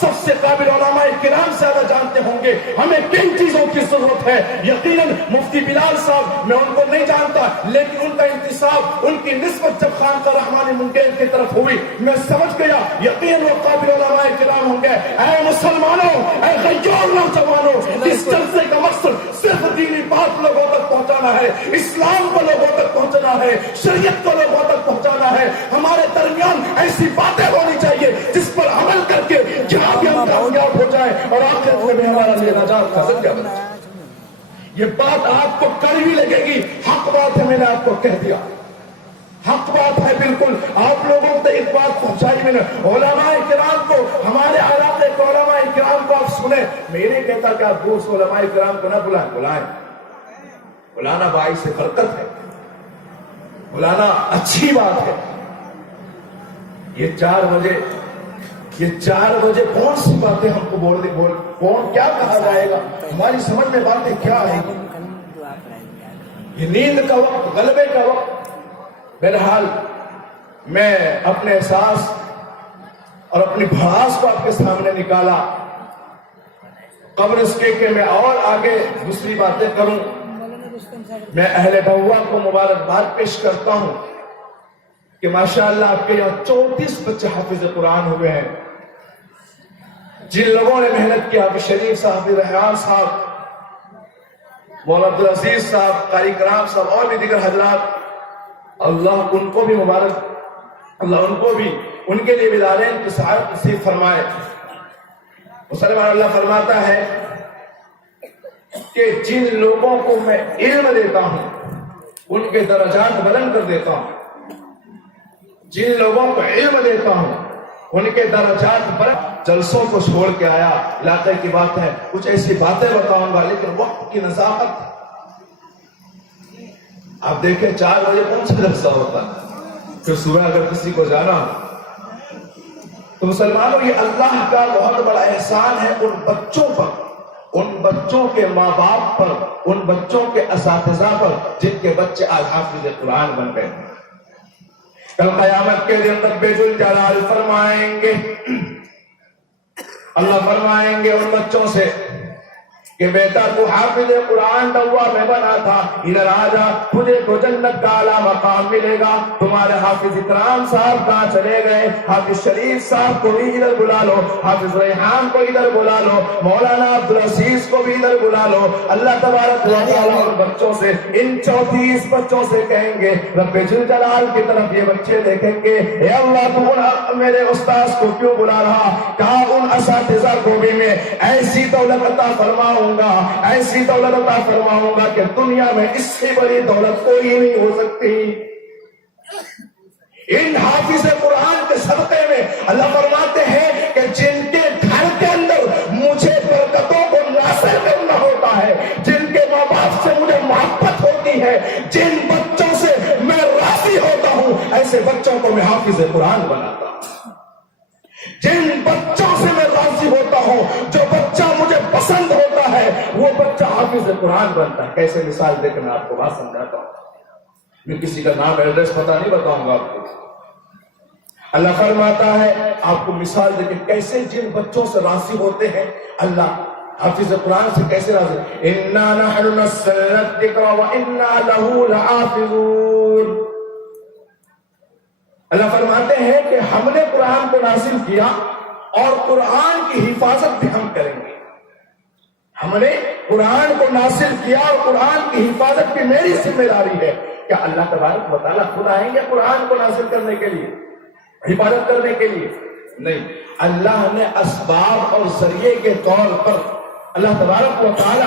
سب سے قابل علماء کرام سے زیادہ جانتے ہوں گے ہمیں کن چیزوں کی ضرورت ہے. یقیناً مفتی بلال صاحب میں ان کو نہیں جانتا، لیکن ان کا انتصاب، ان کی نسبت جب خانقاہ رحمانی منگیر کی طرف ہوئی میں سمجھ گیا یقیناً وہ قابل علماء کرام ہوں گے. اے مسلمانوں، اے غیور نوجوانوں، اس جلسے کا مقصد صرف دینی بات لوگوں تک پہنچانا ہے، اسلام کو لوگوں تک پہنچانا ہے، شریعت کو لوگوں تک پہنچانا ہے. ہمارے درمیان ایسی باتیں ہونی چاہیے جس پر عمل کر کے جہاں بھی ہم کامیاب ہو جائیں اور آخرت میں بھی ہمارا لیے نجات کا ذریعہ بن جائے. یہ بات آپ کو کڑوی لگے گی، حق بات ہے، میں نے آپ کو کہہ دیا، حق بات ہے بالکل. آپ لوگوں تک اس بات پہنچائی میں نے. علماء کرام کو، ہمارے علاقے کے علماء کرام کو آپ سنیں. میں نہیں کہتا کہ آپ دوسرے علماء کرام کو نہ بلائیں، بلائیں، بلانا باعث برکت ہے، بلانا اچھی بات ہے. یہ 4 بجے کون سی باتیں ہم کو بول کون کیا کہا جائے گا؟ ہماری سمجھ میں باتیں کیا ہے؟ یہ نیند کا وقت، غلبے کا وقت. بہرحال میں اپنے احساس اور اپنی بھڑاس کو آپ کے سامنے نکالا قبل اس کے کہ میں اور آگے دوسری باتیں کروں. میں اہل بہوا کو مبارکباد پیش کرتا ہوں کہ ماشاءاللہ آپ کے یہاں 34 بچے حافظ قرآن ہوئے ہیں. جن لوگوں نے محنت کی، حافظ شریف صاحب، حافظ ریحان صاحب، مولانا عبدالعزیز صاحب، قاری کرام صاحب اور بھی دیگر حضرات، اللہ ان کو بھی مبارک، اللہ ان کو بھی، ان کے لیے بھی دارین کی سعادت نصیب فرمائے. مسلمان اللہ فرماتا ہے کہ جن لوگوں کو میں علم دیتا ہوں ان کے درجات بلند کر دیتا ہوں. جن لوگوں کو علم دیتا ہوں ان کے درجات بلند. جلسوں کو چھوڑ کے آیا، علاقے کی بات ہے، کچھ ایسی باتیں بتاؤں گا لیکن وقت کی نزاکت. آپ دیکھیں 4 بجے کون سا جلسہ ہوتا ہے، پھر صبح اگر کسی کو جانا ہو تو مسلمانوں یہ اللہ کا بہت بڑا احسان ہے ان بچوں پر، ان بچوں کے ماں باپ پر، ان بچوں کے اساتذہ پر جن کے بچے آج حافظ قرآن بن گئے. کل قیامت کے دن رب ذوالجلال فرمائیں گے، اللہ فرمائیں گے ان بچوں سے کہ بیٹا تو حافظ قرآن دوا میں بنا تھا، ادھر آجا، تجھے تو جنت کا اعلیٰ مقام ملے گا. تمہارے حافظ اکرام صاحب کہاں چلے گئے؟ حافظ شریف صاحب کو بھی ادھر بلا لو، حافظ ریحان کو ادھر بلا لو، مولانا عبدالعزیز کو بھی ادھر بلا لو. اللہ تبارک و تعالیٰ ان بچوں سے، ان 34 بچوں سے کہیں گے، رب ذوالجلال کی طرف یہ بچے دیکھیں گے، اے اللہ تو میرے استاذ کو کیوں بلا رہا؟ کہا ان اساتذہ کو بھی میں ایسی دولت عطا فرماؤں گا، ایسی دولت عطا فرماؤں گا کہ دنیا میں اس سے بڑی دولت کوئی نہیں ہو سکتی. ان حافظ قرآن کے صدقے میں اللہ فرماتے ہیں کہ جن کے گھر کے اندر مجھے برکتوں کو ناصر کرنا ہوتا ہے، جن کے ماں باپ سے مجھے محبت ہوتی ہے، جن بچوں سے میں راضی ہوتا ہوں، ایسے بچوں کو میں حافظ قرآن بناتا ہوں. جن بچوں سے میں راضی ہوتا ہوں، جو بچہ مجھے پسند ہوتا ہے، وہ بچہ حافظ قرآن بنتا ہے. کیسے مثال دے کے میں آپ کو بات سمجھاتا ہوں. میں کسی کا نام ایڈریس پتہ نہیں بتاؤں گا آپ کو. اللہ فرماتا ہے آپ کو مثال دے کے کیسے جن بچوں سے راضی ہوتے ہیں اللہ حافظ قرآن سے کیسے راضی. اِنَّا نَحْنُ نَزَّلْنَا الذِّكْرَ وَإِنَّا لَهُ لَحَافِظُونَ. اللہ فرماتے ہیں کہ ہم نے قرآن کو نازل کیا اور قرآن کی حفاظت بھی ہم کریں گے. ہم نے قرآن کو نازل کیا اور قرآن کی حفاظت بھی میری ذمہ داری ہے. کیا اللہ تبارک و تعالیٰ خود آئیں گے قرآن کو نازل کرنے کے لیے، حفاظت کرنے کے لیے؟ نہیں. اللہ نے اسباب اور ذریعے کے طور پر اللہ تبارک و تعالیٰ